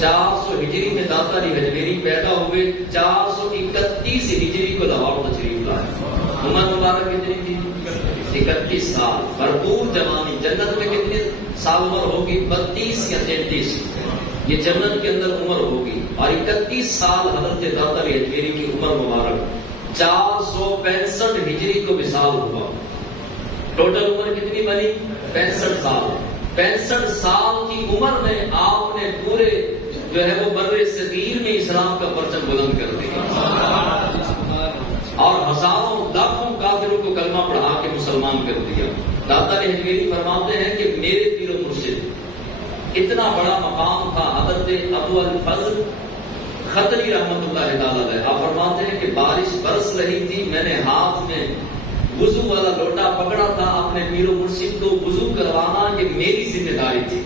400 ہجری میں داتا علی حجویری پیدا ہوئے، 431 ہجری کو لاہور تشریف لائے۔ عمر مبارک کتنی تھی؟ 31 سال، بھرپور جوانی۔ جنت میں کتنے سال عمر ہوگی؟ 32 یا 33، یہ جنت کے اندر عمر ہوگی۔ اور 31 سال حضرت داتا علی حجویری کی عمر مبارک، 465 ہجری کو وصال ہوا۔ ٹوٹل عمر کتنی بنی؟ 65 سال۔ 65 سال کی عمر میں آپ نے پورے جو ہے وہ بر صغیر میں اسلام کا پرچم بلند کر دیا اور ہزاروں لاکھوں کافروں کو کلمہ پڑھا کے مسلمان کر دیا۔ داتا علی حجویری فرماتے ہیں کہ میرے پیر و مرشد، اتنا بڑا مقام تھا حضرت ابو الفضل خطری رحمۃ اللہ تعالی علیہ۔ آپ فرماتے ہیں کہ بارش برس رہی تھی، میں نے ہاتھ میں وضو والا لوٹا پکڑا تھا، اپنے پیر و مرشد کو وضو کروانا یہ میری ذمہ داری تھی۔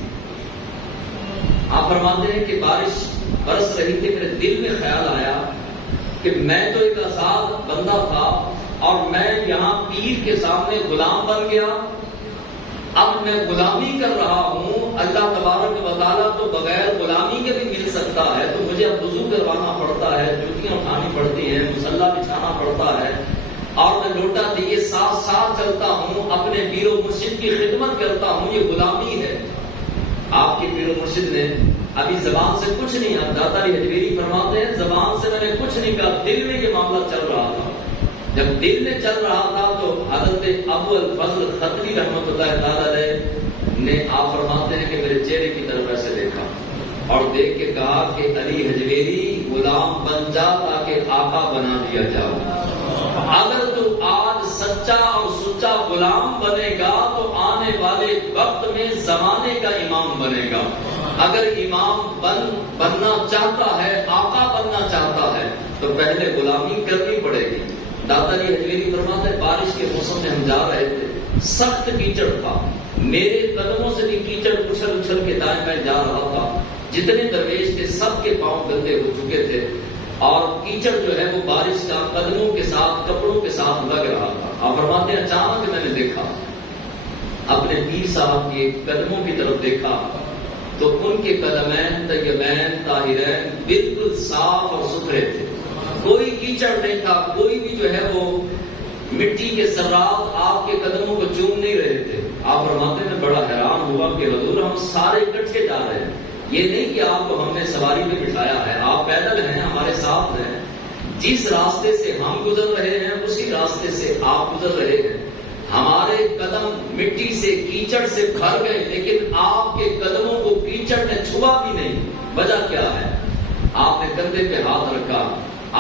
آپ فرماتے ہیں کہ بارش برس رہی تھی، میرے دل میں خیال آیا کہ میں تو ایک آزاد بندہ تھا اور میں یہاں پیر کے سامنے غلام بن گیا، اب میں غلامی کر رہا ہوں، اللہ تبارک و تعالیٰ تو بغیر غلامی کے بھی مل سکتا ہے، تو مجھے اب وضو کروانا پڑتا ہے، جوتیاں اٹھانی پڑتی ہیں، مصلی بچھانا پڑتا ہے، اور میں لوٹا دیے ساتھ ساتھ چلتا ہوں، اپنے پیر و مرشد کی خدمت کرتا ہوں، یہ غلامی ہے۔ آپ کے پیر و مرشد نے ابھی زبان سے کچھ نہیں، اب داتا علی حجویری فرماتے ہیں زبان سے میں نے کچھ نہیں کہا، دل میں یہ معاملہ چل رہا تھا۔ جب دل میں چل رہا تھا تو حضرت ابو الفضل خطری رحمۃ اللہ تعالی علیہ نے آپ فرماتے ہیں کہ میرے چہرے کی طرف ایسے دیکھا اور دیکھ کے کہا کہ علی حجویری غلام بن جا تاکہ آقا بنا دیا جاؤ۔ اگر تو آج سچا اور سچا غلام بنے گا تو آنے والے وقت میں زمانے کا امام بنے گا۔ اگر امام بننا چاہتا ہے، آقا بننا چاہتا ہے تو پہلے غلامی کرنی پڑے گی۔ داتا علی حجویری فرماتے ہیں بارش کے موسم میں ہم جا رہے تھے، سخت کیچڑ تھا، میرے قدموں سے بھی کیچڑ اچھل اچھل کے دائیں بائیں جا رہا تھا، جتنے درویش تھے سب کے پاؤں گندے ہو چکے تھے اور کیچڑ جو ہے وہ بارش کا قدموں کے ساتھ کپڑوں کے ساتھ لگ رہا تھا۔ آپ فرماتے ہیں اچانک میں نے دیکھا اپنے پیر صاحب کے قدموں کی طرف دیکھا تو ان کے قدمین طیبین طاہرین بالکل صاف اور ستھرے تھے، کوئی کیچڑ نہیں تھا، کوئی بھی جو ہے وہ مٹی کے ذرات آپ کے قدموں کو چوم نہیں رہے تھے۔ آپ فرماتے ہیں بڑا حیران ہوا کہ حضور ہم سارے اکٹھے جا رہے ہیں، یہ نہیں کہ آپ کو ہم نے سواری پہ بٹھایا ہے، آپ پیدل ہیں، ہمارے ساتھ ہیں، جس راستے سے ہم گزر رہے ہیں اسی راستے سے آپ گزر رہے ہیں، ہمارے قدم مٹی سے کیچڑ سے بھر گئے لیکن آپ کے قدموں کو کیچڑ نے چھوا بھی نہیں، وجہ کیا ہے؟ آپ نے کندھے پہ ہاتھ رکھا،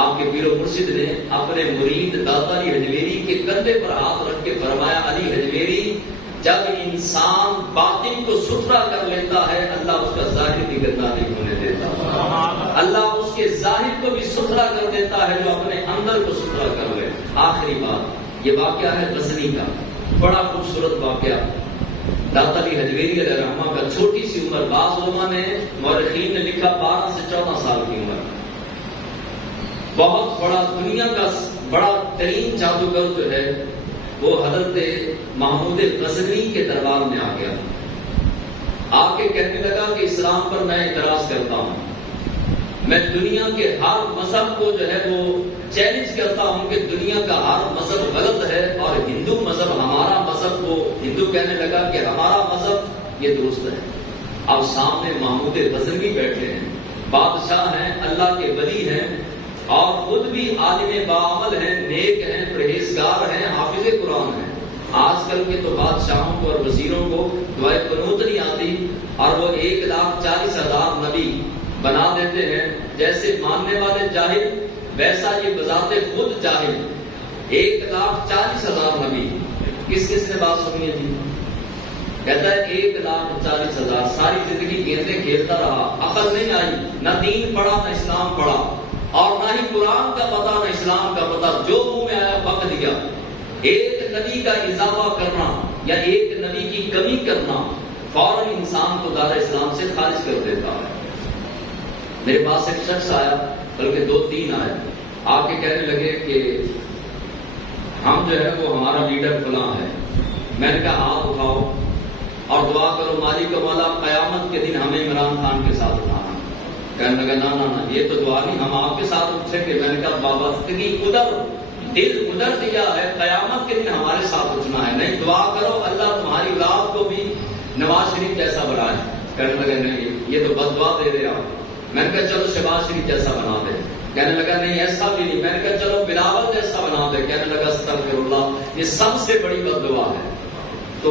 آپ کے پیر و مرشد نے اپنے مرید داتا علی حجویری کے کندھے پر ہاتھ رکھ کے فرمایا علی حجویری جب انسان باطن کو ستھرا کر لیتا ہے اللہ اس کا ظاہر بھی گندا نہیں ہونے دیتا، اللہ اس کے ظاہر کو بھی ستھرا کر دیتا ہے جو اپنے اندر کو ستھرا کر لے۔ آخری بات، یہ واقعہ ہے غزنی کا، بڑا خوبصورت واقعہ، داتا علی حجویری علیہ رحمہ کا چھوٹی سی عمر، بعض علماء نے مورخین نے لکھا 12 سے 14 سال کی عمر، بہت بڑا دنیا کا بڑا ترین جادوگر جو ہے وہ حضرت محمود غزنوی کے دربار میں آ گیا، آ کے کہنے لگا کہ اسلام پر میں اعتراض کرتا ہوں، میں دنیا کے ہر مذہب کو جو ہے وہ چیلنج کرتا ہوں کہ دنیا کا ہر مذہب غلط ہے اور ہندو مذہب ہمارا مذہب کو، ہندو کہنے لگا کہ ہمارا مذہب یہ درست ہے۔ اب سامنے محمود غزنوی بیٹھے ہیں، بادشاہ ہیں، اللہ کے ولی ہیں اور خود بھی عالم باعمل ہیں، نیک ہیں، پرہیزگار ہیں، حافظ قرآن ہیں۔ آج کل کے تو بادشاہوں کو اور وزیروں کو دعائے قنوت نہیں آتی اور وہ 1,40,000 نبی بنا دیتے ہیں، جیسے ماننے والے جاہل ویسا یہ بذات خود جاہل۔ 1,40,000 نبی، کس کس نے بات سنی ہے جی؟ کہتا ہے 1,40,000، ساری زندگی گیندے کھیلتا رہا، عقل نہیں آئی، نہ دین پڑھا نہ اسلام پڑھا اور نہ ہی قرآن کا پتہ نہ اسلام کا پتہ، جو منہ میں آیا بک دیا۔ ایک نبی کا اضافہ کرنا یا ایک نبی کی کمی کرنا فوراً انسان کو دار اسلام سے خارج کر دیتا ہے۔ میرے پاس ایک شخص آیا، بلکہ 2-3 آئے، آ کے کہنے لگے کہ ہم جو ہے وہ ہمارا لیڈر فلاں ہے۔ میں نے کہا ہاتھ اٹھاؤ اور دعا کرو مالک و مولا قیامت کے دن ہمیں عمران خان کے ساتھ اٹھانا۔ کہنے لگا نا یہ تو دعا نہیں، ہم آپ کے ساتھ اٹھیں گے۔ میں نے کہا وابستگی ادھر، دل ادھر دیا ہے، قیامت کے دن ہمارے ساتھ اٹھنا ہے، نہیں دعا کرو اللہ تمہاری اولاد کو بھی نواز شریف جیسا بنائے۔ کہنے لگا نہیں یہ تو بد دعا دے رہے آپ۔ میں نے کہا چلو شہباز شریف جیسا بنا دے۔ کہنے لگا نہیں ایسا بھی نہیں۔ میں نے کہا چلو بلاول جیسا بنا دے۔ کہنے لگا استغفر اللہ، یہ سب سے بڑی بد دعا ہے۔ تو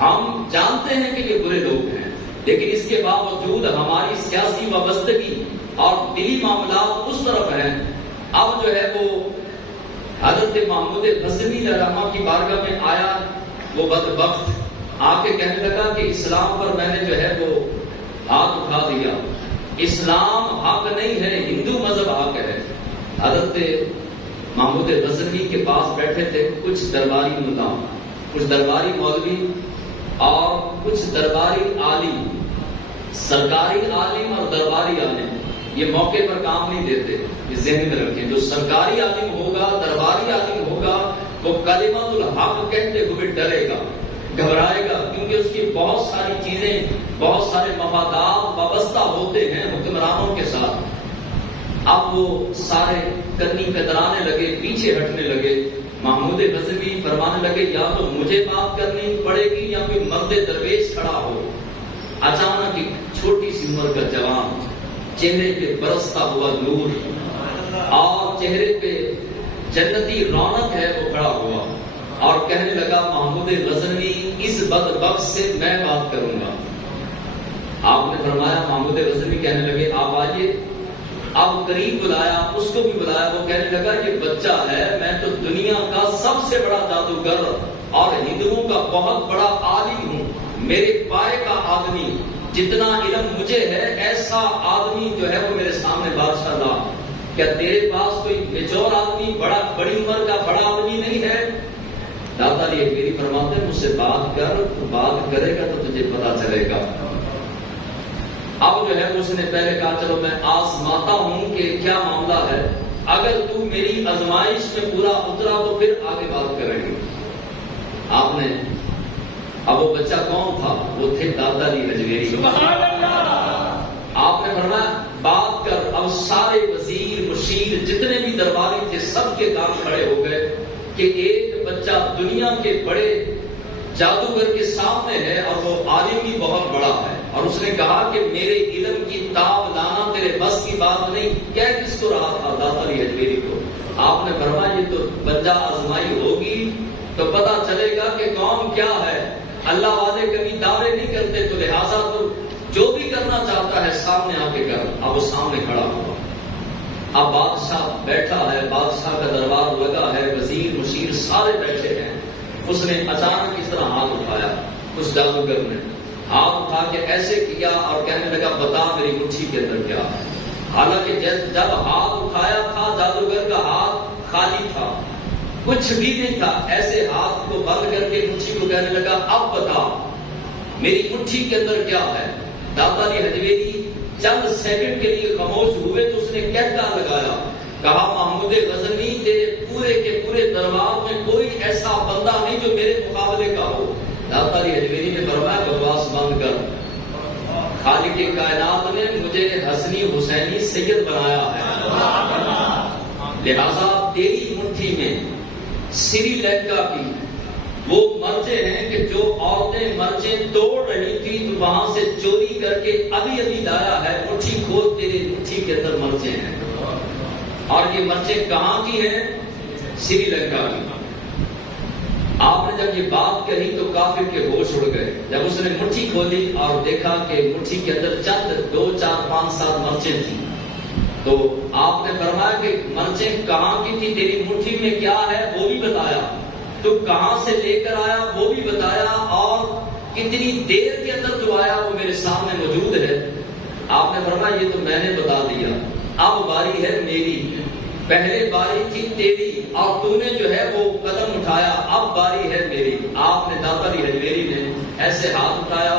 ہم جانتے ہیں کہ یہ برے لوگ ہیں، لیکن اس کے باوجود ہماری سیاسی وابستگی اور دلی معاملات اس طرف ہیں۔ اب جو ہے وہ حضرت محمود غزنوی رحمہ کی بارگاہ میں آیا وہ بدبخت، آ کے کہنے لگا کہ اسلام پر میں نے جو ہے وہ ہاتھ اٹھا دیا، اسلام حق نہیں ہے، ہندو مذہب حق ہے۔ حضرت محمود غزنوی کے پاس بیٹھے تھے کچھ درباری ملا، کچھ درباری مولوی اور کچھ درباری عالم، سرکاری عالم اور درباری عالم یہ موقع پر کام نہیں دیتے، یہ ذہن میں رکھیں۔ جو سرکاری عالم ہوگا، درباری عالم ہوگا، وہ کلمۃ الحق کہتے ہوئے ڈرے گا، گھبرائے گا، کیونکہ اس کی بہت ساری چیزیں، بہت سارے مفادات وابستہ ہوتے ہیں حکمرانوں کے ساتھ۔ اب وہ سارے کنی کترانے لگے، پیچھے ہٹنے لگے۔ محمود غزنوی فرمانے لگے یا تو مجھے بات کرنی پڑے گی یا کوئی مرد درویش کھڑا ہو۔ اچانک ایک چھوٹی سی عمر کا جوان، چہرے پہ برستا ہوا نور اور چہرے پہ جنتی رونق ہے، وہ کھڑا ہوا اور کہنے لگا محمود غزنوی اس بدبخت سے میں بات کروں گا۔ آپ نے فرمایا، محمود غزنوی کہنے لگے آپ آئیے۔ اب قریب بلایا، اس کو بھی بلایا، وہ کہنے لگا یہ بچہ ہے، میں تو دنیا کا سب سے بڑا جادوگر اور ہندوؤں کا بہت بڑا عالم ہوں، میرے پائے کا آدمی، جتنا علم مجھے ہے ایسا آدمی جو ہے وہ میرے سامنے بادشاہ لا۔ کیا تیرے پاس کوئی میچور آدمی، بڑی عمر کا بڑا آدمی نہیں ہے؟ داتا علی میری فرماتے ہیں مجھ سے بات کر، تو بات کرے گا تو تجھے پتا چلے گا۔ اب جو ہے اس نے پہلے کہا چلو میں آزماتا ہوں کہ کیا معاملہ ہے، اگر تو میری آزمائش میں پورا اترا تو پھر آگے بات کریں گے۔ آپ نے، اب وہ بچہ کون تھا؟ وہ تھے داتا علی حجویری۔ آپ نے فرمایا بات کر۔ اب سارے وزیر مشیر جتنے بھی درباری تھے سب کے کام کھڑے ہو گئے کہ ایک بچہ دنیا کے بڑے جادوگر کے سامنے ہے اور وہ عالم بھی بہت بڑا ہے، اور اس نے کہا کہ میرے علم کی تاب لانا تیرے بس کی بات نہیں۔ کہہ کس کو رہا تھا؟ داتا علی حجویری کو۔ آپ نے فرمایا یہ تو بچہ آزمائی ہوگی تو پتا چلے گا کہ کون کیا ہے۔ اللہ والے کبھی دعوے نہیں کرتے، تو لہٰذا تو جو بھی کرنا چاہتا ہے سامنے آ کے کر۔ اب وہ سامنے کھڑا ہوا، اب بادشاہ بیٹھا ہے، بادشاہ کا دربار لگا ہے، وزیر مشیر سارے بیٹھے ہیں۔ اس نے اچانک اس طرح ہاتھ اٹھایا، اس جادوگر نے ہاتھ اٹھا کے ایسے کیا اور کہنے لگا بتا میری مٹھی کے اندر کیا ہے۔ حالانکہ جب ہاتھ اٹھایا تھا جادوگر کا ہاتھ خالی تھا، کچھ بھی نہیں تھا، ایسے ہاتھ کو بند کر کے مٹھی کو کہنے لگا اب بتا میری مٹھی کے اندر کیا ہے۔ داتا علی حجویری چند سیکنڈ کے لیے خاموش ہوئے تو اس نے کہتا لگایا، کہا محمود غزنوی تیرے پورے کے پورے دربار میں کوئی ایسا بندہ نہیں جو میرے مقابلے کا ہو۔ داتا علی حجویری نے فرمایا بکواس بند کر، خالق کائنات نے مجھے حسنی حسینی سید بنایا ہے، لہذا تیری مٹھی میں سری لنکا کی وہ مرچیں ہیں کہ جو عورتیں مرچیں توڑ رہی تھی تو وہاں سے چوری کر کے ابھی ابھی لایا ہے، مٹھی کھول تیری مٹھی کے اندر مرچیں ہیں۔ اور یہ مرچیں کہاں کی ہیں؟ سری لنکا کی۔ آپ نے جب یہ بات کہی تو کافر کے ہوش اڑ گئے۔ جب اس نے مٹھی کھولی اور دیکھا کہ مٹھی کے اندر چند 2 4 5 7 مرچیں تھیں، تو آپ نے فرمایا کہ مرچیں کہاں کی تھی، تیری مٹھی میں کیا ہے وہ بھی بتایا، تو کہاں سے لے کر آیا وہ بھی بتایا، اور کتنی دیر کے اندر جو آیا وہ میرے سامنے موجود ہے۔ آپ نے فرمایا یہ تو میں نے بتا دیا، اب باری ہے میری، پہلے باری تھی تیری اور تو نے جو ہے وہ قدم اٹھایا، اب باری ہے میری۔ آپ نے داتا علی حجویری نے ایسے ہاتھ اٹھایا،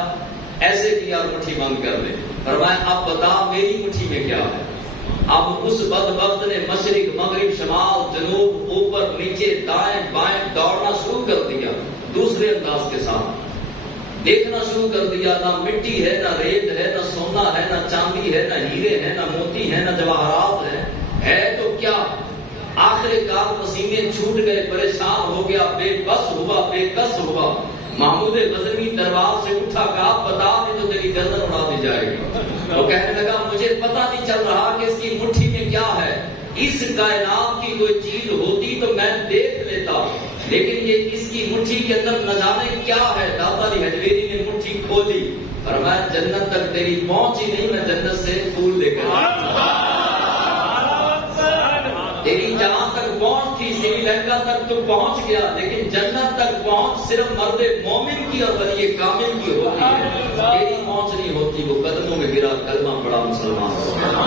ایسے کیا اور مٹھی بند کر دے۔ فرمایا اب بتا میری مٹھی میں کیا ہے۔ اب اس بدبخت نے مشرق مغرب شمال جنوب اوپر نیچے دائیں بائیں دوڑنا شروع کر دیا، دوسرے انداز کے ساتھ دیکھنا شروع کر دیا، نہ مٹی ہے نہ ریت ہے نہ سونا ہے نہ چاندی ہے نہ ہیرے ہیرے ہیں، نہ موتی ہیں، نہ جواہرات ہیں، ہے تو کیا؟ آخر کار پسینے چھوٹ گئے، پریشان ہو گیا، بے بس ہوا، بے کس ہوا، محمود غزنوی دربار سے اٹھا، کہا بتا دے تو تیری گردن اڑا دی جائے گی۔ وہ کہنے لگا مجھے پتہ نہیں چل رہا کہ اس کی مٹھی میں کیا ہے، اس کائنات کی کوئی چیز ہوتی تو میں دیکھ لیتا، لیکن یہ اس کی مٹھی کے اندر نہ جانے کیا ہے۔ داتا علی حجویری نے مٹھی کھولی، فرمایا جنت تک تیری پہنچ ہی نہیں، میں جنت سے پھول لے کر تیری جہاں تک پہنچ تھی سری لنکا تک تو پہنچ گیا، لیکن جنت تک پہنچ صرف مرد مومن کی اور ولی کامل کی ہوتی ہے، تیری پہنچ نہیں ہوتی۔ وہ قدموں میں گرا، کلمہ پڑا، مسلمان ہو۔